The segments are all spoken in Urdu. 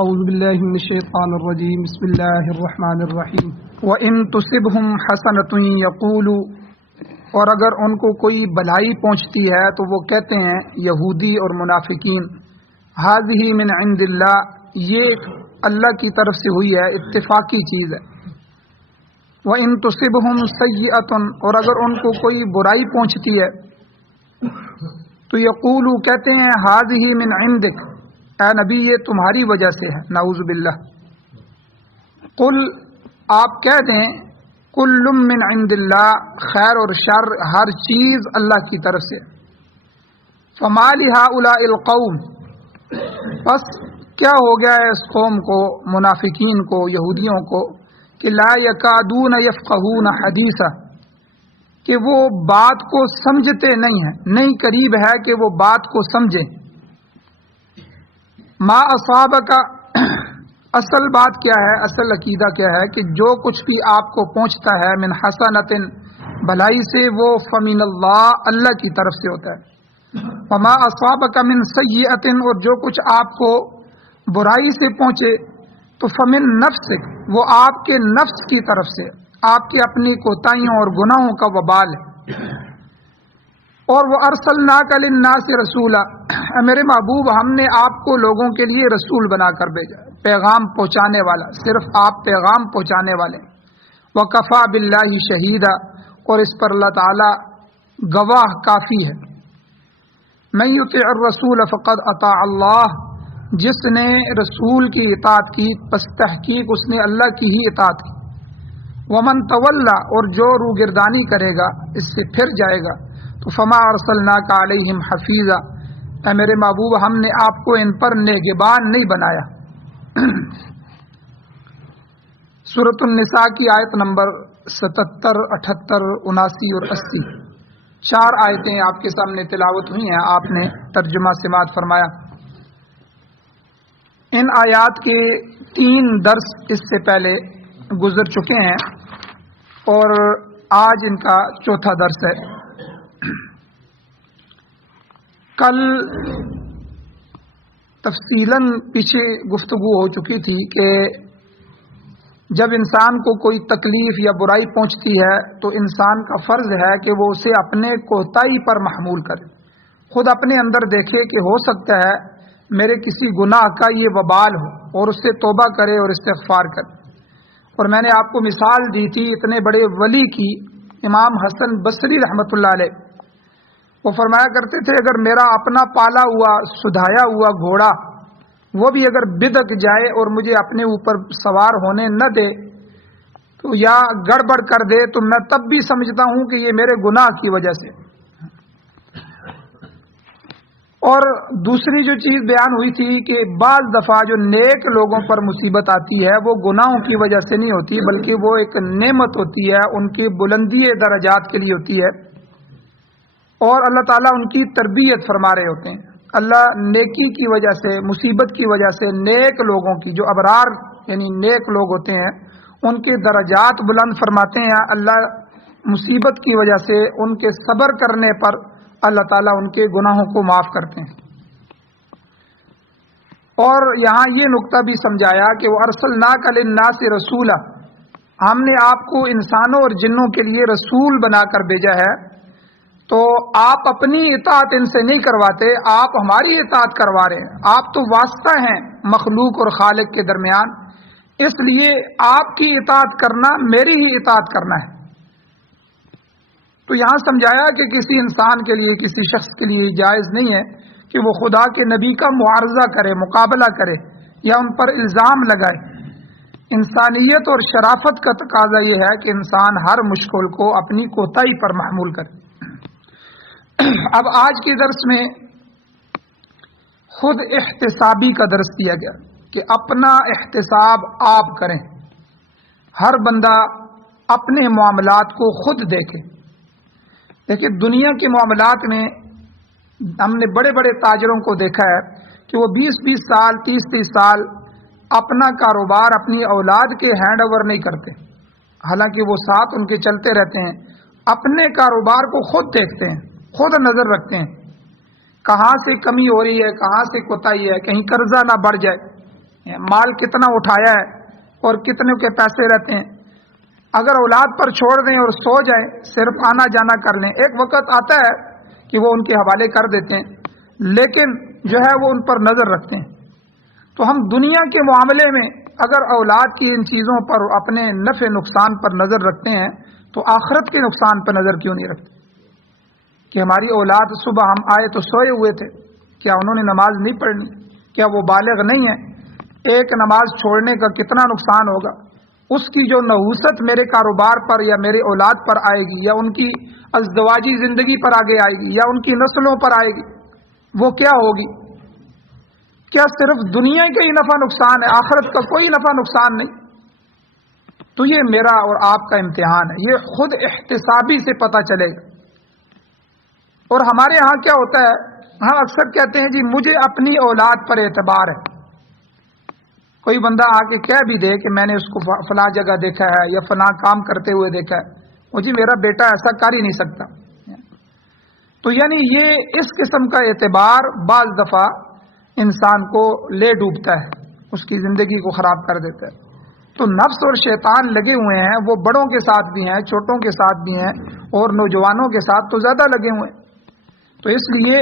اعوذ باللہ من الشیطان الرجیم بسم اللہ الرحمن الرحیم وَإِن تُصِبْهُمْ حَسَنَةٌ يَقُولُوا، اور اگر ان کو کوئی بھلائی پہنچتی ہے تو وہ کہتے ہیں یہودی اور منافقین، هَذِهِ مِنْ عِنْدِ اللَّهِ، یہ اللہ کی طرف سے ہوئی ہے، اتفاقی چیز ہے۔ وَإِن تُصِبْهُمْ سَيِّئَةٌ، اور اگر ان کو کوئی برائی پہنچتی ہے تو یقولوا، کہتے ہیں هَذِهِ مِنْ عِنْدِكَ، اے نبی یہ تمہاری وجہ سے ہے، نعوذ باللہ۔ قل، آپ کہہ دیں، کل من عند اللہ، خیر اور شر ہر چیز اللہ کی طرف سے۔ فما لہؤلاء القوم، بس کیا ہو گیا ہے اس قوم کو، منافقین کو، یہودیوں کو، کہ لا یکادون یفقہون حدیثا، کہ وہ بات کو سمجھتے نہیں ہیں، نہیں قریب ہے کہ وہ بات کو سمجھیں۔ ما اصابک، اصل بات کیا ہے، اصل عقیدہ کیا ہے کہ جو کچھ بھی آپ کو پہنچتا ہے من حسنۃ، بھلائی سے، وہ فمن اللہ، اللہ کی طرف سے ہوتا ہے۔ وما اصابک من سیئۃ، اور جو کچھ آپ کو برائی سے پہنچے تو فمن نفسک، وہ آپ کے نفس کی طرف سے، آپ کی اپنی کوتاہیوں اور گناہوں کا وبال ہے۔ اور وہ ارسلناک للناس رسولا، میرے محبوب ہم نے آپ کو لوگوں کے لیے رسول بنا کر بھیجا، پیغام پہنچانے والا، صرف آپ پیغام پہنچانے والے۔ وکفا باللہ شہیدا، اور اس پر اللہ تعالی گواہ کافی ہے۔ من یطع الرسول فقد اطاع اللہ، جس نے رسول کی اطاعت کی پس تحقیق اس نے اللہ کی ہی اطاعت کی۔ ومن تولا، اور جو روگردانی کرے گا، اس سے پھر جائے گا، تو فما ارسلناک علیہم حفیظا، اے میرے محبوب ہم نے آپ کو ان پر نگہبان نہیں بنایا۔ سورۃ النساء کی آیت نمبر 77، 78، 79 اور 80، 4 آیتیں آپ کے سامنے تلاوت ہوئی ہیں، آپ نے ترجمہ سماعت فرمایا۔ ان آیات کے 3 درس اس سے پہلے گزر چکے ہیں اور آج ان کا 4تھا درس ہے۔ کل تفصیلاً پیچھے گفتگو ہو چکی تھی کہ جب انسان کو کوئی تکلیف یا برائی پہنچتی ہے تو انسان کا فرض ہے کہ وہ اسے اپنے کوتاہی پر محمول کرے، خود اپنے اندر دیکھے کہ ہو سکتا ہے میرے کسی گناہ کا یہ وبال ہو، اور اس سے توبہ کرے اور استغفار کرے۔ اور میں نے آپ کو مثال دی تھی اتنے بڑے ولی کی، امام حسن بصری رحمۃ اللہ علیہ، وہ فرمایا کرتے تھے اگر میرا اپنا پالا ہوا سدھایا ہوا گھوڑا وہ بھی اگر بدک جائے اور مجھے اپنے اوپر سوار ہونے نہ دے تو یا گڑبڑ کر دے تو میں تب بھی سمجھتا ہوں کہ یہ میرے گناہ کی وجہ سے۔ اور دوسری جو چیز بیان ہوئی تھی کہ بعض دفعہ جو نیک لوگوں پر مصیبت آتی ہے وہ گناہوں کی وجہ سے نہیں ہوتی، بلکہ وہ ایک نعمت ہوتی ہے، ان کی بلندی درجات کے لیے ہوتی ہے، اور اللہ تعالیٰ ان کی تربیت فرما رہے ہوتے ہیں۔ اللہ نیکی کی وجہ سے، مصیبت کی وجہ سے نیک لوگوں کی، جو ابرار یعنی نیک لوگ ہوتے ہیں، ان کے درجات بلند فرماتے ہیں۔ اللہ مصیبت کی وجہ سے ان کے صبر کرنے پر اللہ تعالیٰ ان کے گناہوں کو معاف کرتے ہیں۔ اور یہاں یہ نقطہ بھی سمجھایا کہ وہ ارسلناک للناس رسولا، ہم نے آپ کو انسانوں اور جنوں کے لیے رسول بنا کر بھیجا ہے، تو آپ اپنی اطاعت ان سے نہیں کرواتے، آپ ہماری اطاعت کروا رہے ہیں۔ آپ تو واسطہ ہیں مخلوق اور خالق کے درمیان، اس لیے آپ کی اطاعت کرنا میری ہی اطاعت کرنا ہے۔ تو یہاں سمجھایا کہ کسی انسان کے لیے، کسی شخص کے لیے جائز نہیں ہے کہ وہ خدا کے نبی کا معارضہ کرے، مقابلہ کرے یا ان پر الزام لگائے۔ انسانیت اور شرافت کا تقاضا یہ ہے کہ انسان ہر مشکل کو اپنی کوتاہی پر محمول کرے۔ اب آج کے درس میں خود احتسابی کا درس دیا گیا کہ اپنا احتساب آپ کریں، ہر بندہ اپنے معاملات کو خود دیکھے۔ دیکھیں دنیا کے معاملات میں ہم نے بڑے بڑے تاجروں کو دیکھا ہے کہ وہ 20-20 سال 30-30 سال اپنا کاروبار اپنی اولاد کے ہینڈ اوور نہیں کرتے، حالانکہ وہ ساتھ ان کے چلتے رہتے ہیں، اپنے کاروبار کو خود دیکھتے ہیں، خود نظر رکھتے ہیں کہاں سے کمی ہو رہی ہے، کہاں سے کوتاہی ہے، کہیں قرضہ نہ بڑھ جائے، مال کتنا اٹھایا ہے اور کتنے کے پیسے رہتے ہیں. اگر اولاد پر چھوڑ دیں اور سو جائیں, صرف آنا جانا کر لیں, ایک وقت آتا ہے کہ وہ ان کے حوالے کر دیتے ہیں, لیکن جو ہے وہ ان پر نظر رکھتے ہیں. تو ہم دنیا کے معاملے میں اگر اولاد کی ان چیزوں پر اپنے نفع نقصان پر نظر رکھتے ہیں تو آخرت کے نقصان پر نظر کیوں نہیں رکھتے؟ کہ ہماری اولاد صبح ہم آئے تو سوئے ہوئے تھے, کیا انہوں نے نماز نہیں پڑھنی؟ کیا وہ بالغ نہیں ہے؟ ایک نماز چھوڑنے کا کتنا نقصان ہوگا؟ اس کی جو نحوست میرے کاروبار پر یا میرے اولاد پر آئے گی یا ان کی ازدواجی زندگی پر آگے آئے گی یا ان کی نسلوں پر آئے گی, وہ کیا ہوگی؟ کیا صرف دنیا کا ہی نفع نقصان ہے, آخرت کا کوئی نفع نقصان نہیں؟ تو یہ میرا اور آپ کا امتحان ہے, یہ خود احتسابی سے پتہ چلے گا. اور ہمارے ہاں کیا ہوتا ہے, ہم اکثر کہتے ہیں جی مجھے اپنی اولاد پر اعتبار ہے. کوئی بندہ آ کے کہہ بھی دے کہ میں نے اس کو فلاں جگہ دیکھا ہے یا فلاں کام کرتے ہوئے دیکھا ہے, وہ جی میرا بیٹا ایسا کر ہی نہیں سکتا. تو یعنی یہ اس قسم کا اعتبار بعض دفعہ انسان کو لے ڈوبتا ہے, اس کی زندگی کو خراب کر دیتا ہے. تو نفس اور شیطان لگے ہوئے ہیں, وہ بڑوں کے ساتھ بھی ہیں, چھوٹوں کے ساتھ بھی ہیں, اور نوجوانوں کے ساتھ تو زیادہ لگے ہوئے ہیں. تو اس لیے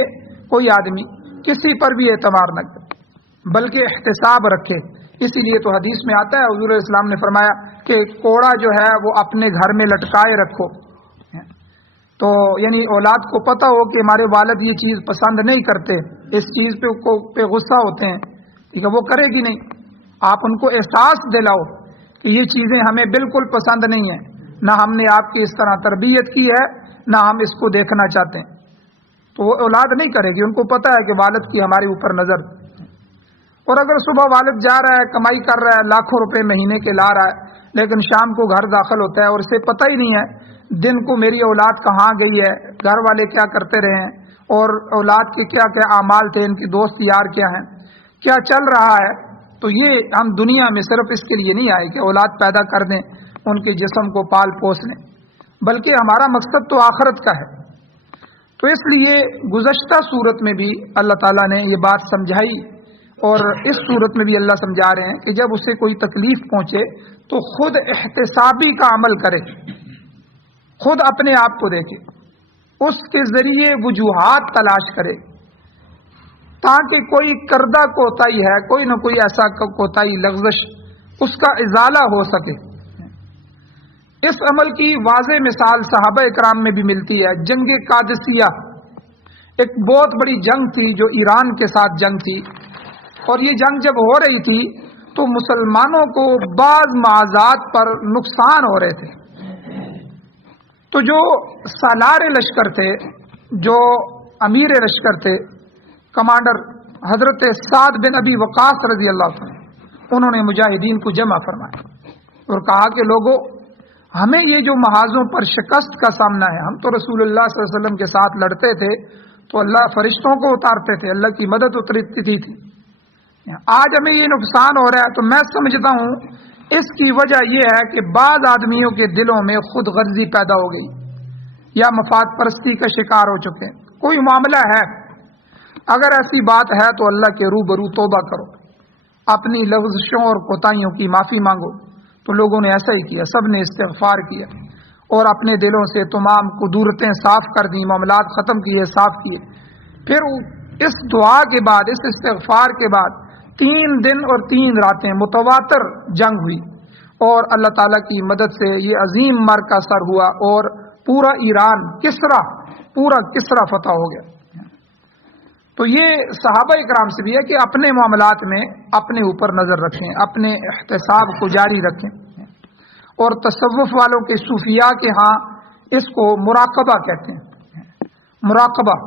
کوئی آدمی کسی پر بھی اعتبار نہ کرے بلکہ احتساب رکھے. اسی لیے تو حدیث میں آتا ہے, حضور اسلام نے فرمایا کہ کوڑا جو ہے وہ اپنے گھر میں لٹکائے رکھو. تو یعنی اولاد کو پتہ ہو کہ ہمارے والد یہ چیز پسند نہیں کرتے, اس چیز پہ غصہ ہوتے ہیں, ٹھیک ہے, وہ کرے گی نہیں. آپ ان کو احساس دلاؤ کہ یہ چیزیں ہمیں بالکل پسند نہیں ہیں, نہ ہم نے آپ کی اس طرح تربیت کی ہے, نہ ہم اس کو دیکھنا چاہتے ہیں. تو وہ اولاد نہیں کرے گی, ان کو پتہ ہے کہ والد کی ہمارے اوپر نظر. اور اگر صبح والد جا رہا ہے, کمائی کر رہا ہے, لاکھوں روپے مہینے کے لا رہا ہے, لیکن شام کو گھر داخل ہوتا ہے اور اسے پتہ ہی نہیں ہے دن کو میری اولاد کہاں گئی ہے, گھر والے کیا کرتے رہے ہیں, اور اولاد کے کیا کیا اعمال تھے, ان کی دوست یار کیا ہیں, کیا چل رہا ہے. تو یہ ہم دنیا میں صرف اس کے لیے نہیں آئے کہ اولاد پیدا کر دیں, ان کے جسم کو پال پوس لیں, بلکہ ہمارا مقصد تو آخرت کا ہے. تو اس لیے گزشتہ صورت میں بھی اللہ تعالیٰ نے یہ بات سمجھائی, اور اس صورت میں بھی اللہ سمجھا رہے ہیں کہ جب اسے کوئی تکلیف پہنچے تو خود احتسابی کا عمل کرے, خود اپنے آپ کو دیکھے, اس کے ذریعے وجوہات تلاش کرے تاکہ کوئی کردہ کوتاہی ہے, کوئی نہ کوئی ایسا کوتاہی لغزش, اس کا ازالہ ہو سکے. اس عمل کی واضح مثال صحابہ اکرام میں بھی ملتی ہے. جنگ قادسیہ ایک بہت بڑی جنگ تھی جو ایران کے ساتھ جنگ تھی, اور یہ جنگ جب ہو رہی تھی تو مسلمانوں کو بعض معاذات پر نقصان ہو رہے تھے. تو جو سالار لشکر تھے, جو امیر لشکر تھے, کمانڈر حضرت سعد بن ابی وقاص رضی اللہ عنہ, انہوں نے مجاہدین کو جمع فرمایا اور کہا کہ لوگوں, ہمیں یہ جو محاذوں پر شکست کا سامنا ہے, ہم تو رسول اللہ صلی اللہ علیہ وسلم کے ساتھ لڑتے تھے تو اللہ فرشتوں کو اتارتے تھے, اللہ کی مدد اترتی تھی. آج ہمیں یہ نقصان ہو رہا ہے, تو میں سمجھتا ہوں اس کی وجہ یہ ہے کہ بعض آدمیوں کے دلوں میں خود غرضی پیدا ہو گئی یا مفاد پرستی کا شکار ہو چکے. کوئی معاملہ ہے, اگر ایسی بات ہے تو اللہ کے روبرو توبہ کرو, اپنی لغزشوں اور کوتاہیوں کی معافی مانگو. تو لوگوں نے ایسا ہی کیا, سب نے استغفار کیا اور اپنے دلوں سے تمام قدورتیں صاف کر دی, معاملات ختم کیے, صاف کیے. پھر اس دعا کے بعد, اس استغفار کے بعد 3 دن اور 3 راتیں متواتر جنگ ہوئی, اور اللہ تعالیٰ کی مدد سے یہ عظیم معرکہ سر ہوا اور پورا ایران پورا کسرا فتح ہو گیا. تو یہ صحابہ اکرام سے بھی ہے کہ اپنے معاملات میں اپنے اوپر نظر رکھیں, اپنے احتساب کو جاری رکھیں. اور تصوف والوں کے صوفیاء کے ہاں اس کو مراقبہ کہتے ہیں. مراقبہ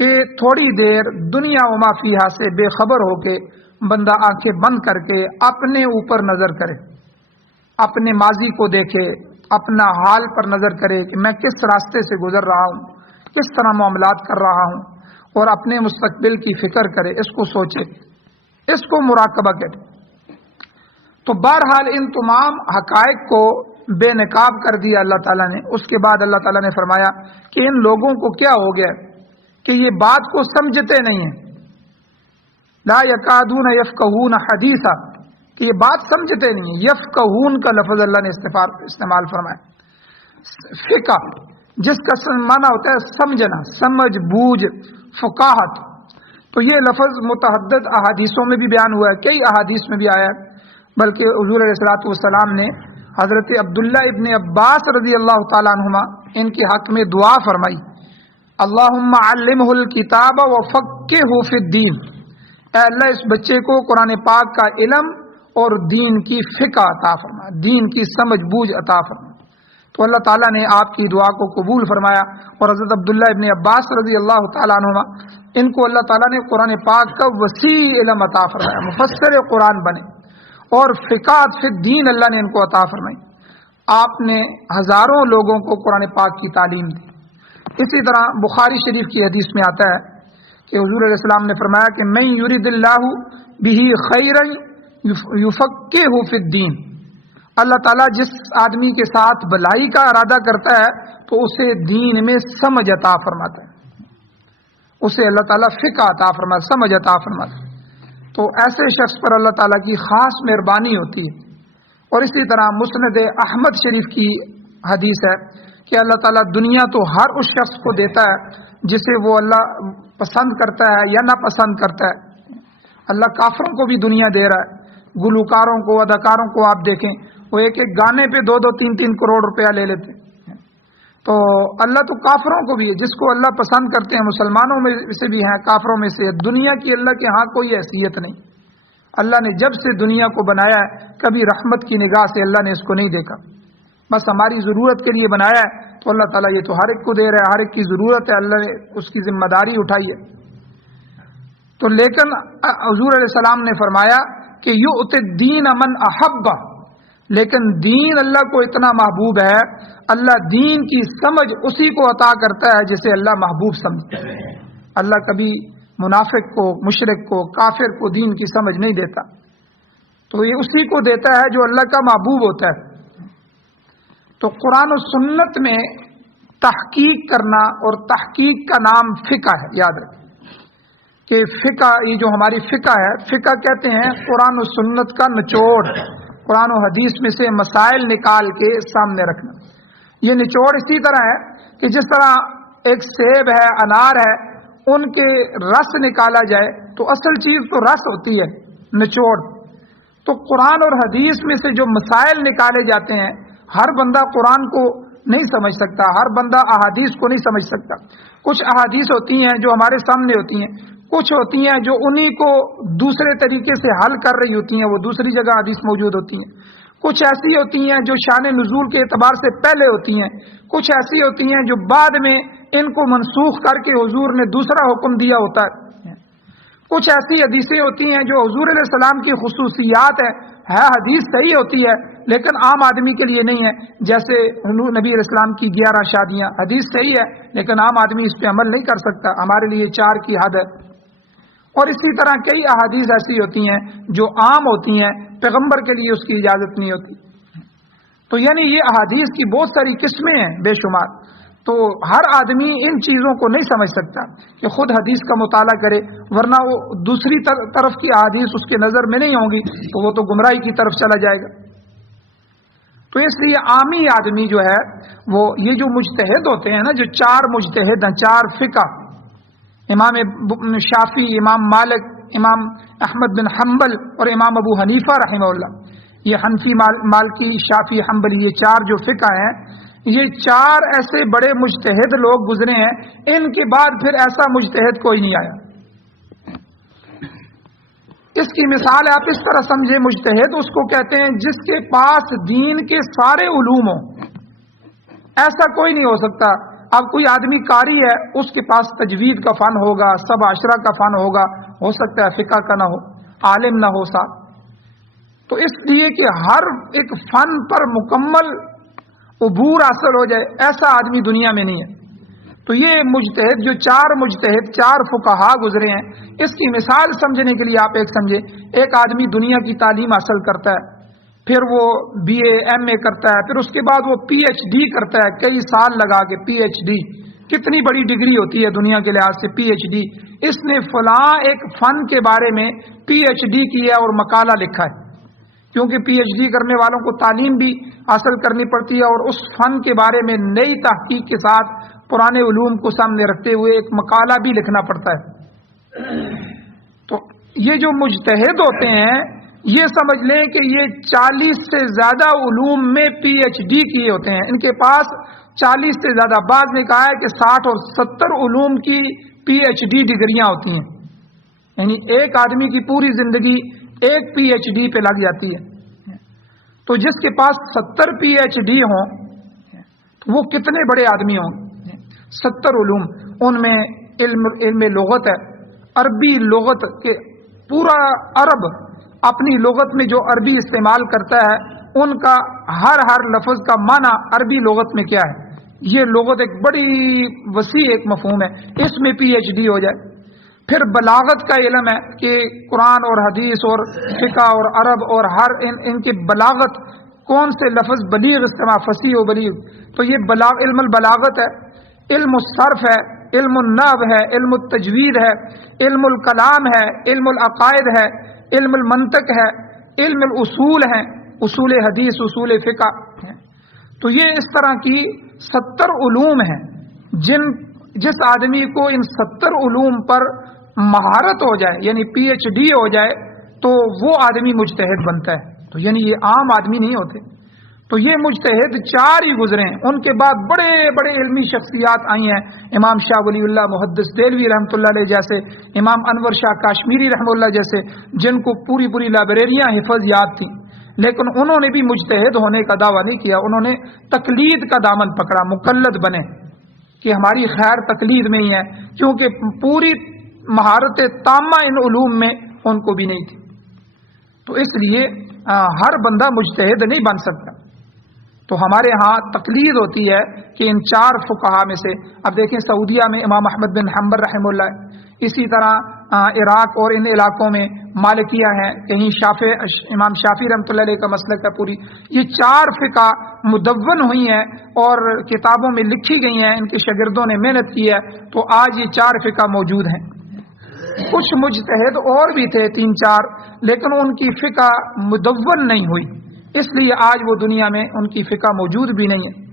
کہ تھوڑی دیر دنیا و ما فیہا سے بے خبر ہو کے بندہ آنکھیں بند کر کے اپنے اوپر نظر کرے, اپنے ماضی کو دیکھے, اپنا حال پر نظر کرے کہ میں کس راستے سے گزر رہا ہوں, کس طرح معاملات کر رہا ہوں, اور اپنے مستقبل کی فکر کرے, اس کو سوچے. اس کو مراقبہ کہتے. تو بہرحال ان تمام حقائق کو بے نقاب کر دیا اللہ تعالیٰ نے. اس کے بعد اللہ تعالیٰ نے فرمایا کہ ان لوگوں کو کیا ہو گیا کہ یہ بات کو سمجھتے نہیں ہیں. لا یکادون یفقہون حدیثا, کہ یہ بات سمجھتے نہیں ہیں. یفقہون کا لفظ اللہ نے استعمال فرمایا. فقہ جس کا معنی ہوتا ہے سمجھنا، سمجھ بوجھ، فقاہت. تو یہ لفظ متعدد احادیثوں میں بھی بیان ہوا ہے، کئی احادیث میں بھی آیا ہے. بلکہ حضور علیہ الصلوۃ والسلام نے حضرت عبداللہ ابن عباس رضی اللہ تعالیٰ عنہما ان کے حق میں دعا فرمائی، اللہم علمہ الکتاب وفقہہ فی الدین. اے اللہ اس بچے کو قرآن پاک کا علم اور دین کی فقہ عطا فرما، دین کی سمجھ بوجھ عطا فرما. تو اللہ تعالیٰ نے آپ کی دعا کو قبول فرمایا، اور حضرت عبداللہ ابن عباس رضی اللہ تعالیٰ عنہما ان کو اللہ تعالیٰ نے قرآن پاک کا وسیع علم عطا فرمایا، مفسر قرآن بنے، اور فقہ فی الدین اللہ نے ان کو عطا فرمائی. آپ نے ہزاروں لوگوں کو قرآن پاک کی تعلیم دی. اسی طرح بخاری شریف کی حدیث میں آتا ہے کہ حضور علیہ السلام نے فرمایا کہ من یرید اللہ بہ خیرا یفقہہ فی الدین. اللہ تعالیٰ جس آدمی کے ساتھ بھلائی کا ارادہ کرتا ہے تو اسے دین میں سمجھ عطا فرماتا ہے، اسے اللہ تعالیٰ فقہ عطا فرماتا، سمجھ عطا فرماتا. تو ایسے شخص پر اللہ تعالیٰ کی خاص مہربانی ہوتی ہے. اور اسی طرح مسند احمد شریف کی حدیث ہے کہ اللہ تعالیٰ دنیا تو ہر اس شخص کو دیتا ہے جسے وہ اللہ پسند کرتا ہے یا ناپسند کرتا ہے. اللہ کافروں کو بھی دنیا دے رہا ہے، گلوکاروں کو، اداکاروں کو آپ دیکھیں وہ ایک ایک گانے پہ 2-3 کروڑ روپیہ لے لیتے ہیں. تو اللہ تو کافروں کو بھی ہے، جس کو اللہ پسند کرتے ہیں، مسلمانوں میں سے بھی ہیں، کافروں میں سے. دنیا کی اللہ کے ہاں کوئی حیثیت نہیں. اللہ نے جب سے دنیا کو بنایا ہے کبھی رحمت کی نگاہ سے اللہ نے اس کو نہیں دیکھا، بس ہماری ضرورت کے لیے بنایا ہے. تو اللہ تعالیٰ یہ تو ہر ایک کو دے رہا ہے، ہر ایک کی ضرورت ہے، اللہ نے اس کی ذمہ داری اٹھائی ہے. تو لیکن حضور علیہ السلام نے فرمایا کہ یؤتی الدین من احب، لیکن دین اللہ کو اتنا محبوب ہے، اللہ دین کی سمجھ اسی کو عطا کرتا ہے جسے اللہ محبوب سمجھتا ہے. اللہ کبھی منافق کو، مشرک کو، کافر کو دین کی سمجھ نہیں دیتا. تو یہ اسی کو دیتا ہے جو اللہ کا محبوب ہوتا ہے. تو قرآن و سنت میں تحقیق کرنا، اور تحقیق کا نام فقہ ہے. یاد رکھیں کہ فقہ، یہ جو ہماری فقہ ہے، فقہ کہتے ہیں قرآن و سنت کا نچوڑ، قرآن و حدیث میں سے مسائل نکال کے سامنے رکھنا. یہ نچوڑ اسی طرح ہے کہ جس طرح ایک سیب ہے، انار ہے، ان کے رس نکالا جائے تو اصل چیز تو رس ہوتی ہے، نچوڑ. تو قرآن اور حدیث میں سے جو مسائل نکالے جاتے ہیں، ہر بندہ قرآن کو نہیں سمجھ سکتا، ہر بندہ احادیث کو نہیں سمجھ سکتا. کچھ احادیث ہوتی ہیں جو ہمارے سامنے ہوتی ہیں، کچھ ہوتی ہیں جو انہی کو دوسرے طریقے سے حل کر رہی ہوتی ہیں، وہ دوسری جگہ حدیث موجود ہوتی ہیں. کچھ ایسی ہوتی ہیں جو شان نزول کے اعتبار سے پہلے ہوتی ہیں، کچھ ایسی ہوتی ہیں جو بعد میں ان کو منسوخ کر کے حضور نے دوسرا حکم دیا ہوتا ہے. کچھ ایسی حدیثیں ہوتی ہیں جو حضور علیہ السلام کی خصوصیات ہے حدیث صحیح ہوتی ہے لیکن عام آدمی کے لیے نہیں ہے. جیسے نبی علیہ السلام کی 11 شادیاں، حدیث صحیح ہے لیکن عام آدمی اس پہ عمل نہیں کر سکتا، ہمارے لیے 4 کی حد ہے. اور اسی طرح کئی احادیث ایسی ہوتی ہیں جو عام ہوتی ہیں، پیغمبر کے لیے اس کی اجازت نہیں ہوتی. تو یعنی یہ احادیث کی بہت ساری قسمیں ہیں بے شمار. تو ہر آدمی ان چیزوں کو نہیں سمجھ سکتا کہ خود حدیث کا مطالعہ کرے، ورنہ وہ دوسری طرف کی احادیث اس کے نظر میں نہیں ہوں گی تو وہ تو گمراہی کی طرف چلا جائے گا. تو اس لیے عامی آدمی جو ہے وہ یہ جو مجتہد ہوتے ہیں نا، جو 4 مجتہد ہیں، 4 فقہ، امام شافعی، امام مالک، امام احمد بن حنبل اور امام ابو حنیفہ رحمہ اللہ، یہ حنفی، مالکی، شافعی، حنبلی، یہ 4 جو فقہ ہیں، یہ 4 ایسے بڑے مجتہد لوگ گزرے ہیں، ان کے بعد پھر ایسا مجتہد کوئی نہیں آیا. اس کی مثال آپ اس طرح سمجھے، مجتہد اس کو کہتے ہیں جس کے پاس دین کے سارے علوم ہوں. ایسا کوئی نہیں ہو سکتا. اب کوئی آدمی قاری ہے، اس کے پاس تجوید کا فن ہوگا، 7 عشرہ کا فن ہوگا، ہو سکتا ہے فقہ کا نہ ہو، عالم نہ ہو ساتھ. تو اس لیے کہ ہر ایک فن پر مکمل عبور حاصل ہو جائے، ایسا آدمی دنیا میں نہیں ہے. تو یہ مجتہد جو 4 مجتہد 4 فقہا گزرے ہیں، اس کی مثال سمجھنے کے لیے آپ ایک سمجھے، ایک آدمی دنیا کی تعلیم حاصل کرتا ہے، پھر وہ بی اے ایم اے کرتا ہے، پھر اس کے بعد وہ پی ایچ ڈی کرتا ہے، کئی سال لگا کے پی ایچ ڈی. کتنی بڑی ڈگری ہوتی ہے دنیا کے لحاظ سے پی ایچ ڈی. اس نے فلاں ایک فن کے بارے میں پی ایچ ڈی کی ہے اور مقالہ لکھا ہے. کیونکہ پی ایچ ڈی کرنے والوں کو تعلیم بھی حاصل کرنی پڑتی ہے اور اس فن کے بارے میں نئی تحقیق کے ساتھ پرانے علوم کو سامنے رکھتے ہوئے ایک مقالہ بھی لکھنا پڑتا ہے۔ تو یہ جو مجتہد ہوتے ہیں یہ سمجھ لیں کہ یہ 40 سے زیادہ علوم میں پی ایچ ڈی کیے ہوتے ہیں، ان کے پاس 40 سے زیادہ، بعض نے کہا ہے کہ 60 اور 70 علوم کی پی ایچ ڈی ڈگریاں ہوتی ہیں، یعنی ایک آدمی کی پوری زندگی ایک پی ایچ ڈی پہ لگ جاتی ہے۔ تو جس کے پاس 70 پی ایچ ڈی ہوں تو وہ کتنے بڑے آدمی ہوں؟ 70 علوم، ان میں علم لغت ہے، عربی لغت کے پورا عرب اپنی لغت میں جو عربی استعمال کرتا ہے ان کا ہر لفظ کا معنی عربی لغت میں کیا ہے، یہ لغت ایک بڑی وسیع ایک مفہوم ہے، اس میں پی ایچ ڈی ہو جائے۔ پھر بلاغت کا علم ہے کہ قرآن اور حدیث اور فقہ اور عرب اور ہر ان کے بلاغت، کون سے لفظ بلیغ استعمال، فصیح و بلیغ، تو یہ علم البلاغت ہے، علم الصرف ہے، علم النحو ہے، علم التجوید ہے، علم الکلام ہے، علم العقائد ہے، علم المنطق ہے، علم الاصول ہے، اصول حدیث، اصول فقہ ہے۔ تو یہ اس طرح کی 70 علوم ہیں جس آدمی کو ان 70 علوم پر مہارت ہو جائے، یعنی پی ایچ ڈی ہو جائے، تو وہ آدمی مجتہد بنتا ہے۔ تو یعنی یہ عام آدمی نہیں ہوتے۔ تو یہ مجتہد 4 ہی گزرے ہیں، ان کے بعد بڑے بڑے علمی شخصیات آئی ہیں، امام شاہ ولی اللہ محدث دہلوی رحمۃ اللہ علیہ جیسے، امام انور شاہ کاشمیری رحمۃ اللہ جیسے، جن کو پوری لائبریریاں حفظ یاد تھیں، لیکن انہوں نے بھی مجتہد ہونے کا دعویٰ نہیں کیا، انہوں نے تقلید کا دامن پکڑا، مقلد بنے کہ ہماری خیر تقلید میں ہی ہے، کیونکہ پوری مہارت تامہ ان علوم میں ان کو بھی نہیں تھی۔ تو اس لیے ہر بندہ مجتہد نہیں بن سکتا۔ تو ہمارے ہاں تقلید ہوتی ہے کہ ان 4 فقہا میں سے، اب دیکھیں سعودیہ میں امام احمد بن حنبل رحمہ اللہ، اسی طرح عراق اور ان علاقوں میں مالکیہ ہیں، کہیں امام شافعی رحمۃ اللہ علیہ کا مسلک ہے پوری۔ یہ 4 فقہ مدون ہوئی ہیں اور کتابوں میں لکھی گئی ہیں، ان کے شاگردوں نے محنت کی ہے، تو آج یہ 4 فقہ موجود ہیں۔ کچھ مجتہد اور بھی تھے 3-4، لیکن ان کی فقہ مدون نہیں ہوئی، اس لیے آج وہ دنیا میں ان کی فقہ موجود بھی نہیں ہے۔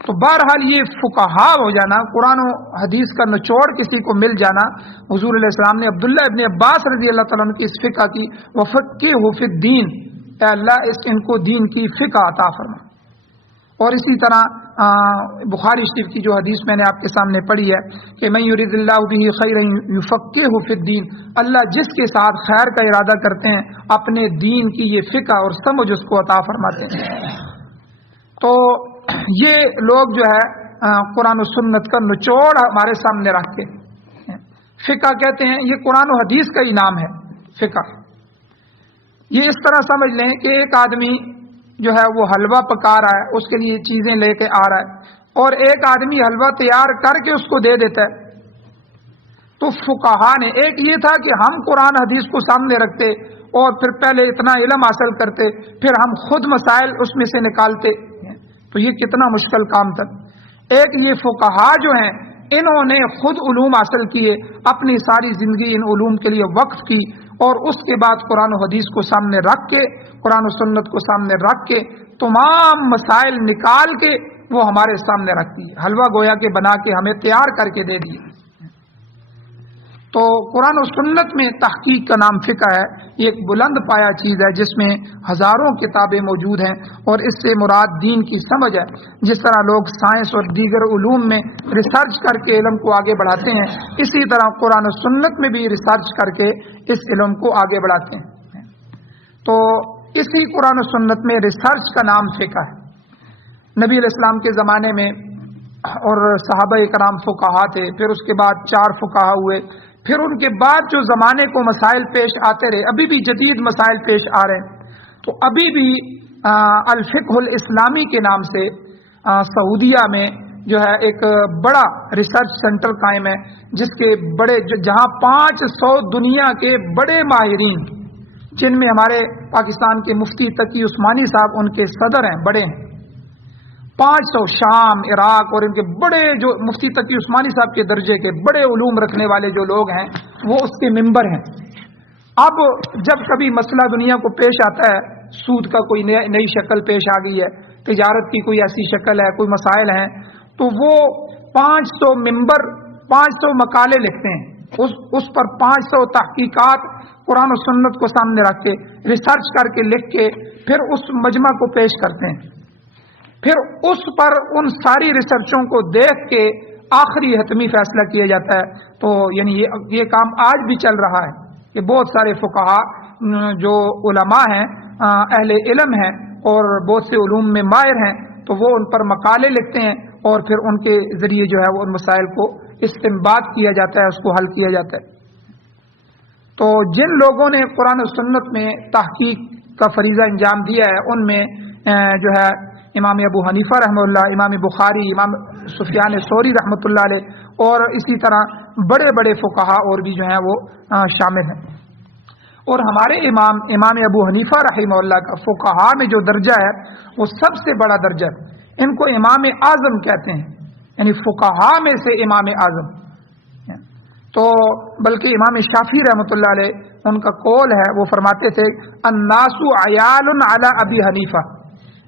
تو بہرحال یہ فقہا ہو جانا، قرآن و حدیث کا نچوڑ کسی کو مل جانا، حضور علیہ السلام نے عبداللہ ابن عباس رضی اللہ تعالیٰ عنہ کی اس فقہ کی وفقہہ فی الدین، اے اللہ ان کو دین کی فقہ عطا فرما۔ اور اسی طرح بخاری شریف کی جو حدیث میں نے آپ کے سامنے پڑھی ہے کہ من یرید اللہ بہ خیرا یفقہہ فی الدین، اللہ جس کے ساتھ خیر کا ارادہ کرتے ہیں اپنے دین کی یہ فقہ اور سمجھ اس کو عطا فرماتے ہیں۔ تو یہ لوگ جو ہے قرآن و سنت کا نچوڑ ہمارے سامنے رکھ کے فقہ کہتے ہیں، یہ قرآن و حدیث کا ہی نام ہے فقہ۔ یہ اس طرح سمجھ لیں کہ ایک آدمی جو ہے وہ حلوہ پکا رہا ہے، اس کے لیے چیزیں لے کے آ رہا ہے، اور ایک آدمی حلوہ تیار کر کے اس کو دے دیتا ہے۔ تو فقہا نے، ایک یہ تھا کہ ہم قرآن حدیث کو سامنے رکھتے اور پھر پہلے اتنا علم حاصل کرتے، پھر ہم خود مسائل اس میں سے نکالتے، تو یہ کتنا مشکل کام تھا۔ ایک یہ فقہا جو ہیں انہوں نے خود علوم حاصل کیے، اپنی ساری زندگی ان علوم کے لیے وقف کی، اور اس کے بعد قرآن و حدیث کو سامنے رکھ کے، قرآن و سنت کو سامنے رکھ کے تمام مسائل نکال کے وہ ہمارے سامنے رکھ دی، حلوہ گویا کے بنا کے ہمیں تیار کر کے دے دی۔ تو قرآن و سنت میں تحقیق کا نام فقہ ہے، یہ ایک بلند پایا چیز ہے جس میں ہزاروں کتابیں موجود ہیں، اور اس سے مراد دین کی سمجھ ہے۔ جس طرح لوگ سائنس اور دیگر علوم میں ریسرچ کر کے علم کو آگے بڑھاتے ہیں، اسی طرح قرآن و سنت میں بھی ریسرچ کر کے اس علم کو آگے بڑھاتے ہیں۔ تو اسی قرآن و سنت میں ریسرچ کا نام فقہ ہے۔ نبی علیہ السلام کے زمانے میں اور صحابہ کرام فقہا تھے، پھر اس کے بعد 4 فقہا ہوئے، پھر ان کے بعد جو زمانے کو مسائل پیش آتے رہے، ابھی بھی جدید مسائل پیش آ رہے ہیں، تو ابھی بھی الفقہ الاسلامی کے نام سے سعودیہ میں جو ہے ایک بڑا ریسرچ سینٹر قائم ہے، جس کے بڑے جہاں 500 دنیا کے بڑے ماہرین، جن میں ہمارے پاکستان کے مفتی تقی عثمانی صاحب ان کے صدر ہیں، بڑے ہیں، 500 شام، عراق اور ان کے بڑے جو مفتی تقی عثمانی صاحب کے درجے کے بڑے علوم رکھنے والے جو لوگ ہیں وہ اس کے ممبر ہیں۔ اب جب کبھی مسئلہ دنیا کو پیش آتا ہے، سود کا کوئی نئی شکل پیش آ گئی ہے، تجارت کی کوئی ایسی شکل ہے، کوئی مسائل ہیں، تو وہ 500 ممبر 500 مقالے لکھتے ہیں، اس پر 500 تحقیقات قرآن و سنت کو سامنے رکھ کے ریسرچ کر کے لکھ کے پھر اس مجمع کو پیش کرتے ہیں، پھر اس پر ان ساری ریسرچوں کو دیکھ کے آخری حتمی فیصلہ کیا جاتا ہے۔ تو یعنی یہ کام آج بھی چل رہا ہے کہ بہت سارے فقہا جو علماء ہیں، اہل علم ہیں اور بہت سے علوم میں ماہر ہیں، تو وہ ان پر مقالے لکھتے ہیں اور پھر ان کے ذریعے جو ہے وہ ان مسائل کو استنباط کیا جاتا ہے، اس کو حل کیا جاتا ہے۔ تو جن لوگوں نے قرآن و سنت میں تحقیق کا فریضہ انجام دیا ہے، ان میں جو ہے امام ابو حنیفہ رحمہ اللہ، امام بخاری، امام سفیان ثوری رحمۃ اللہ علیہ، اور اسی طرح بڑے بڑے فقہا اور بھی جو ہیں وہ شامل ہیں۔ اور ہمارے امام ابو حنیفہ رحمہ اللہ کا فقہا میں جو درجہ ہے وہ سب سے بڑا درجہ ہے، ان کو امام اعظم کہتے ہیں، یعنی فقہا میں سے امام اعظم۔ تو بلکہ امام شافعی رحمۃ اللہ علیہ ان کا قول ہے، وہ فرماتے تھے الناس عیال علی ابی حنیفہ،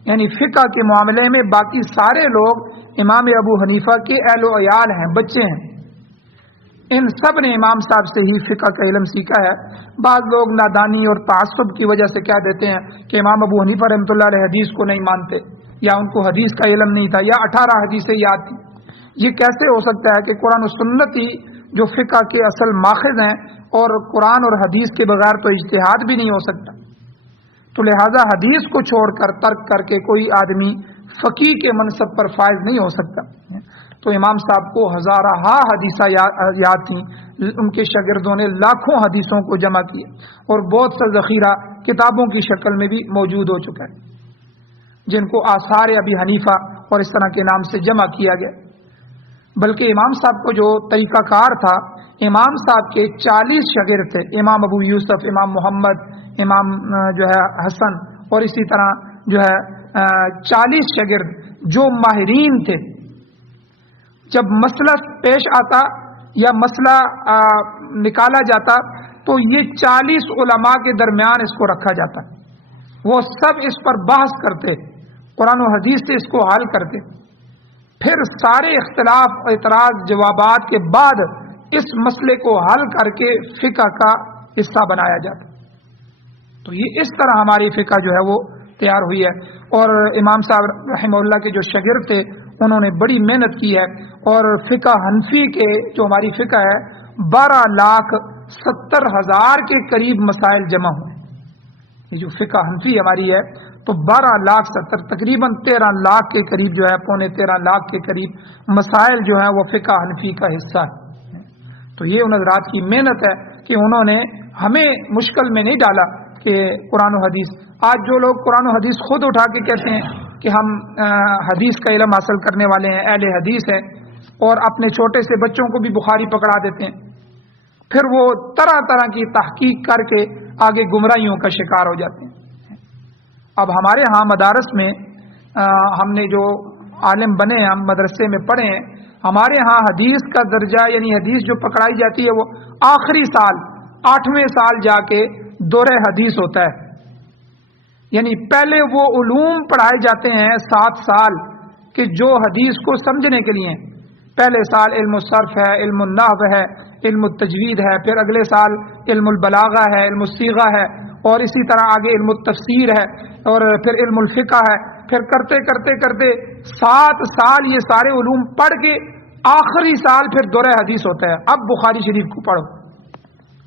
یعنی فقہ کے معاملے میں باقی سارے لوگ امام ابو حنیفہ کے اہل و عیال ہیں، بچے ہیں۔ ان سب نے امام صاحب سے ہی فقہ کا علم سیکھا ہے۔ بعض لوگ نادانی اور تعصب کی وجہ سے کہہ دیتے ہیں کہ امام ابو حنیفہ رحمۃ اللہ علیہ حدیث کو نہیں مانتے، یا ان کو حدیث کا علم نہیں تھا، یا 18 حدیثیں یاد تھی۔ یہ کیسے ہو سکتا ہے کہ قرآن و سنت ہی جو فقہ کے اصل ماخذ ہیں، اور قرآن اور حدیث کے بغیر تو اجتہاد بھی نہیں ہو سکتا۔ تو لہٰذا حدیث کو چھوڑ کر ترک کر کے کوئی آدمی فقیہ کے منصب پر فائز نہیں ہو سکتا۔ تو امام صاحب کو ہزارہ حدیثہ یاد تھیں، ان کے شاگردوں نے لاکھوں حدیثوں کو جمع کیے، اور بہت سا ذخیرہ کتابوں کی شکل میں بھی موجود ہو چکا ہے، جن کو آثار ابی حنیفہ اور اس طرح کے نام سے جمع کیا گیا۔ بلکہ امام صاحب کو جو طریقہ کار تھا، امام صاحب کے 40 شاگرد تھے، امام ابو یوسف، امام محمد، امام جو ہے حسن، اور اسی طرح جو ہے 40 شاگرد جو ماہرین تھے۔ جب مسئلہ پیش آتا یا مسئلہ نکالا جاتا تو یہ 40 علماء کے درمیان اس کو رکھا جاتا، وہ سب اس پر بحث کرتے، قرآن و حدیث سے اس کو حل کرتے، پھر سارے اختلاف، اعتراض، جوابات کے بعد اس مسئلے کو حل کر کے فقہ کا حصہ بنایا جاتا۔ تو یہ اس طرح ہماری فقہ جو ہے وہ تیار ہوئی ہے۔ اور امام صاحب رحمہ اللہ کے جو شاگرد تھے انہوں نے بڑی محنت کی ہے، اور فقہ حنفی کے جو ہماری فقہ ہے 12,70,000 کے قریب مسائل جمع ہوئے۔ یہ جو فقہ حنفی ہماری ہے تو 12,70,000 تقریباً 13 لاکھ کے قریب جو ہے، 13.25 کے قریب مسائل جو ہیں وہ فقہ حنفی کا حصہ ہے۔ تو یہ ان حضرات کی محنت ہے کہ انہوں نے ہمیں مشکل میں نہیں ڈالا کہ قرآن و حدیث۔ آج جو لوگ قرآن و حدیث خود اٹھا کے کہتے ہیں کہ ہم حدیث کا علم حاصل کرنے والے ہیں، اہل حدیث ہیں، اور اپنے چھوٹے سے بچوں کو بھی بخاری پکڑا دیتے ہیں، پھر وہ طرح طرح کی تحقیق کر کے آگے گمراہیوں کا شکار ہو جاتے ہیں۔ اب ہمارے ہاں مدارس میں ہم نے جو عالم بنے ہیں، ہم مدرسے میں پڑھے ہیں، ہمارے ہاں حدیث کا درجہ، یعنی حدیث جو پکڑائی جاتی ہے وہ آخری سال 8ویں سال جا کے دورہ حدیث ہوتا ہے۔ یعنی پہلے وہ علوم پڑھائے جاتے ہیں 7 سال کہ جو حدیث کو سمجھنے کے لیے، پہلے سال علم الصرف ہے، علم النحو ہے، علم التجوید ہے، پھر اگلے سال علم البلاغہ ہے، علم الصیغہ ہے، اور اسی طرح آگے علم التفسیر ہے، اور پھر علم الفقہ ہے، پھر کرتے کرتے کرتے 7 سال یہ سارے علوم پڑھ کے آخری سال پھر دورہ حدیث ہوتا ہے۔ اب بخاری شریف کو پڑھو،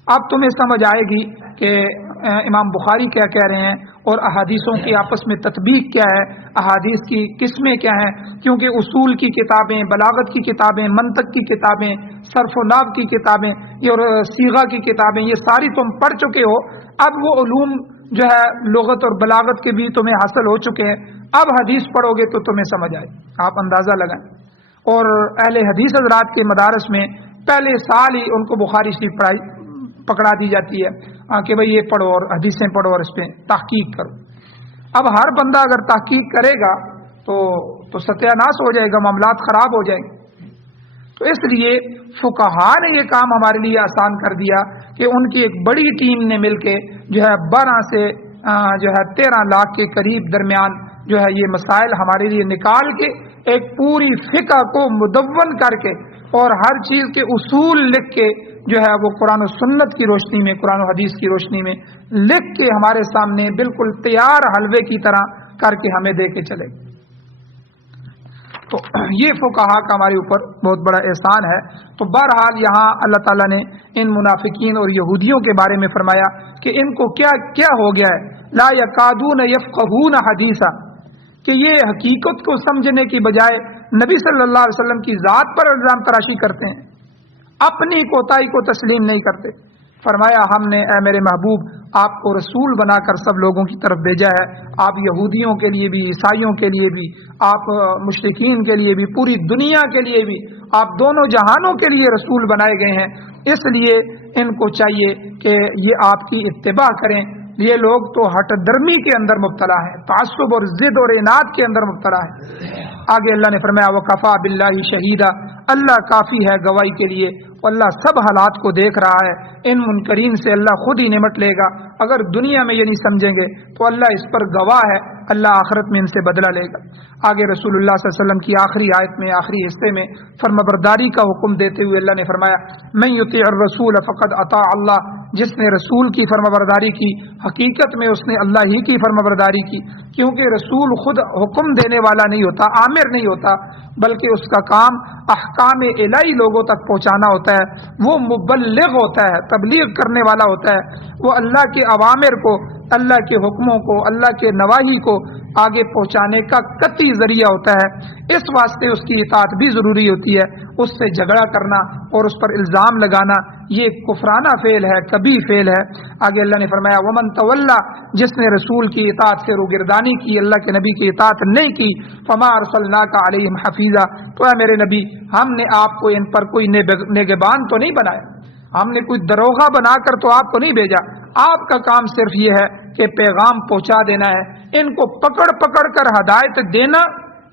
اب تمہیں سمجھ آئے گی کہ امام بخاری کیا کہہ رہے ہیں، اور احادیثوں کی آپس میں تطبیق کیا ہے، احادیث کی قسمیں کیا ہیں، کیونکہ اصول کی کتابیں، بلاغت کی کتابیں، منطق کی کتابیں، صرف و نحو کی کتابیں اور صیغہ کی کتابیں، یہ ساری تم پڑھ چکے ہو۔ اب وہ علوم جو ہے لغت اور بلاغت کے بھی تمہیں حاصل ہو چکے ہیں، اب حدیث پڑھو گے تو تمہیں سمجھ آئے، آپ اندازہ لگائیں۔ اور اہل حدیث حضرات کے مدارس میں پہلے سال ہی ان کو بخاری شریف پکڑا دی جاتی ہے کہ بھئی یہ پڑھو اور حدیثیں پڑھو اور اس پہ تحقیق کرو۔ اب ہر بندہ اگر تحقیق کرے گا تو ستیہ ناش ہو جائے گا، معاملات خراب ہو جائیں گے۔ تو اس لیے فقہا نے یہ کام ہمارے لیے آسان کر دیا کہ ان کی ایک بڑی ٹیم نے مل کے جو ہے 12 سے جو ہے 13 لاکھ کے قریب درمیان جو ہے یہ مسائل ہمارے لیے نکال کے ایک پوری فقہ کو مدون کر کے اور ہر چیز کے اصول لکھ کے جو ہے وہ قرآن و سنت کی روشنی میں، قرآن و حدیث کی روشنی میں لکھ کے ہمارے سامنے بالکل تیار حلوے کی طرح کر کے ہمیں دے کے چلے. تو یہ فقہا کا ہمارے اوپر بہت بڑا احسان ہے. تو بہرحال یہاں اللہ تعالیٰ نے ان منافقین اور یہودیوں کے بارے میں فرمایا کہ ان کو کیا ہو گیا ہے، لا یکادون یفقہون حدیثا، کہ یہ حقیقت کو سمجھنے کی بجائے نبی صلی اللہ علیہ وسلم کی ذات پر الزام تراشی کرتے ہیں، اپنی کوتاہی کو تسلیم نہیں کرتے. فرمایا ہم نے اے میرے محبوب آپ کو رسول بنا کر سب لوگوں کی طرف بھیجا ہے، آپ یہودیوں کے لیے بھی، عیسائیوں کے لیے بھی، آپ مشرکین کے لیے بھی، پوری دنیا کے لیے بھی، آپ دونوں جہانوں کے لیے رسول بنائے گئے ہیں. اس لیے ان کو چاہیے کہ یہ آپ کی اتباع کریں. یہ لوگ تو ہٹ درمی کے اندر مبتلا ہیں، تعصب اور ضد اور اناد کے اندر مبتلا ہیں. آگے اللہ نے فرمایا وَكَفَى بِاللَّهِ شَهِيدًا، اللہ کافی ہے گواہی کے لیے، اللہ سب حالات کو دیکھ رہا ہے. ان منکرین سے اللہ خود ہی نمٹ لے گا. اگر دنیا میں یہ نہیں سمجھیں گے تو اللہ اس پر گواہ ہے، اللہ آخرت میں ان سے بدلہ لے گا. آگے رسول اللہ صلی اللہ علیہ وسلم کی آخری آیت میں، آخری حصے میں فرمانبرداری کا حکم دیتے ہوئے اللہ نے فرمایا مَن يُطِعِ الرَّسُولَ فَقَدْ أَطَاعَ اللَّهَ، جس نے رسول کی فرمانبرداری کی حقیقت میں اس نے اللہ ہی کی فرمانبرداری کی. کیونکہ رسول خود حکم دینے والا نہیں ہوتا، آمر نہیں ہوتا، بلکہ اس کا کام احکام الہی لوگوں تک پہنچانا ہوتا ہے. وہ مبلغ ہوتا ہے، تبلیغ کرنے والا ہوتا ہے. وہ اللہ کے اوامر کو، اللہ کے حکموں کو، اللہ کے نواہی کو آگے پہنچانے کا قطعی ذریعہ ہوتا ہے. اس واسطے اس کی اطاعت بھی ضروری ہوتی ہے. اس سے جھگڑا کرنا اور اس پر الزام لگانا یہ کفرانہ فعل ہے، کبھی فعل ہے. آگے اللہ نے فرمایا ومن تولا، جس نے رسول کی اطاعت سے روگردانی کی، اللہ کے نبی کی اطاعت نہیں کی، فما ارسلناک علیہم حفیظا، تو اے میرے نبی ہم نے آپ کو ان پر کوئی نگہبان تو نہیں بنایا، ہم نے کوئی دروغہ بنا کر تو آپ کو نہیں بھیجا. آپ کا کام صرف یہ ہے کہ پیغام پہنچا دینا ہے. ان کو پکڑ پکڑ کر ہدایت دینا،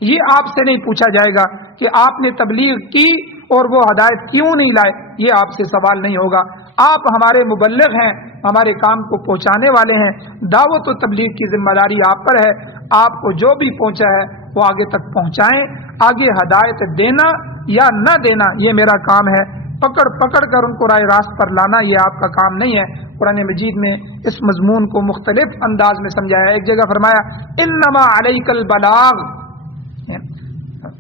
یہ آپ سے نہیں پوچھا جائے گا کہ آپ نے تبلیغ کی اور وہ ہدایت کیوں نہیں لائے، یہ آپ سے سوال نہیں ہوگا. آپ ہمارے مبلغ ہیں، ہمارے کام کو پہنچانے والے ہیں. دعوت و تبلیغ کی ذمہ داری آپ پر ہے. آپ کو جو بھی پہنچا ہے وہ آگے تک پہنچائیں. آگے ہدایت دینا یا نہ دینا یہ میرا کام ہے. پکڑ پکڑ کر ان کو رائے راست پر لانا یہ آپ کا کام نہیں ہے. قرآن مجید میں اس مضمون کو مختلف انداز میں سمجھایا. ایک جگہ فرمایا انما علیک البلاغ.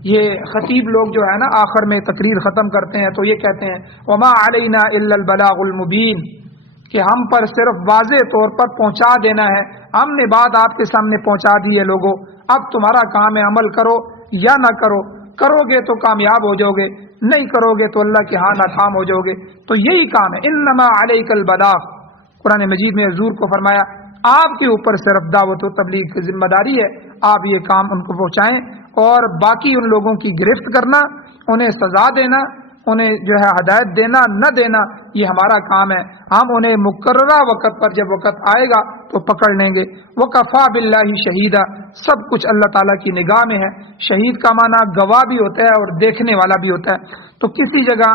یہ خطیب لوگ جو ہے نا آخر میں تقریر ختم کرتے ہیں تو یہ کہتے ہیں وما علینا الا البلاغ المبین، کہ ہم پر صرف واضح طور پر پہنچا دینا ہے. ہم نے بات آپ کے سامنے پہنچا دی ہے لوگوں، اب تمہارا کام ہے عمل کرو یا نہ کرو. کرو گے تو کامیاب ہو جاؤ گے، نہیں کرو گے تو اللہ کے ہاں ناکام ہو جاؤ گے. تو یہی کام ہے انما علیک البلاغ. قرآن مجید میں حضور کو فرمایا آپ کے اوپر صرف دعوت و تبلیغ کی ذمہ داری ہے، آپ یہ کام ان کو پہنچائیں. اور باقی ان لوگوں کی گرفت کرنا، انہیں سزا دینا، انہیں جو ہے ہدایت دینا نہ دینا یہ ہمارا کام ہے. ہم انہیں مقررہ وقت پر جب وقت آئے گا تو پکڑ لیں گے. وَكَفَى بِاللَّهِ شَهِيدًا، سب کچھ اللہ تعالیٰ کی نگاہ میں ہے. شہید کا معنی گواہ بھی ہوتا ہے اور دیکھنے والا بھی ہوتا ہے. تو کسی جگہ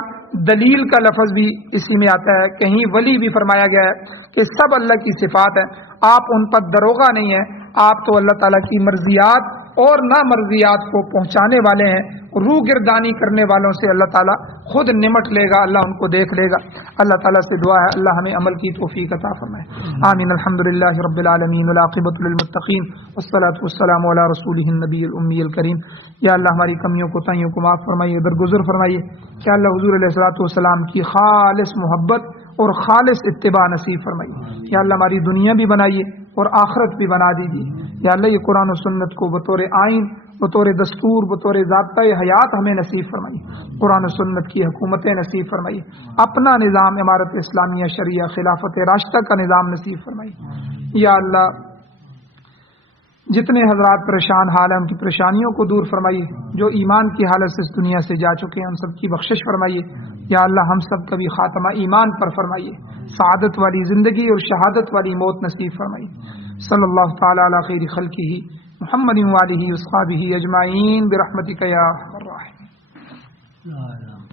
دلیل کا لفظ بھی اسی میں آتا ہے، کہیں ولی بھی فرمایا گیا ہے کہ سب اللہ کی صفات ہے. آپ ان پر دروغہ نہیں ہیں، آپ تو اللہ تعالیٰ کی مرضیات اور نامرضیات کو پہنچانے والے ہیں. روح گردانی کرنے والوں سے اللہ تعالیٰ خود نمٹ لے گا، اللہ ان کو دیکھ لے گا. اللہ تعالیٰ سے دعا ہے اللہ ہمیں عمل کی توفیق عطا فرمائے. آمین. الحمدللہ رب العالمین والعاقبۃ للمتقین والصلاۃ والسلام علی رسولہ النبی الامی الکریم. یا اللہ ہماری کمیوں کوتاہیوں کو معاف فرمائیے، درگزر فرمائیے. کہ اللہ حضور علیہ الصلوۃ والسلام کی خالص محبت اور خالص اتباع نصیب فرمائیے. یا اللہ ہماری دنیا بھی بنائیے اور آخرت بھی بنا دیجیے. یا اللہ یہ قرآن و سنت کو بطور آئین، بطور دستور، بطور ضابطۂ حیات ہمیں نصیب فرمائیے. قرآن و سنت کی حکومتیں نصیب فرمائیے. اپنا نظام امارت اسلامیہ شریعہ خلافت راشدہ کا نظام نصیب فرمائیے. یا اللہ جتنے حضرات پریشان حال ہیں ان کی پریشانیوں کو دور فرمائیے. جو ایمان کی حالت سے اس دنیا سے جا چکے ہیں ان سب کی بخشش فرمائیے. یا اللہ ہم سب کا بھی خاتمہ ایمان پر فرمائیے. سعادت والی زندگی اور شہادت والی موت نصیب فرمائیے. صلی اللہ تعالی علی خیر خلقہ محمد وآلہ وصحبہ اجمعین برحمتک یا ارحم الراحمین.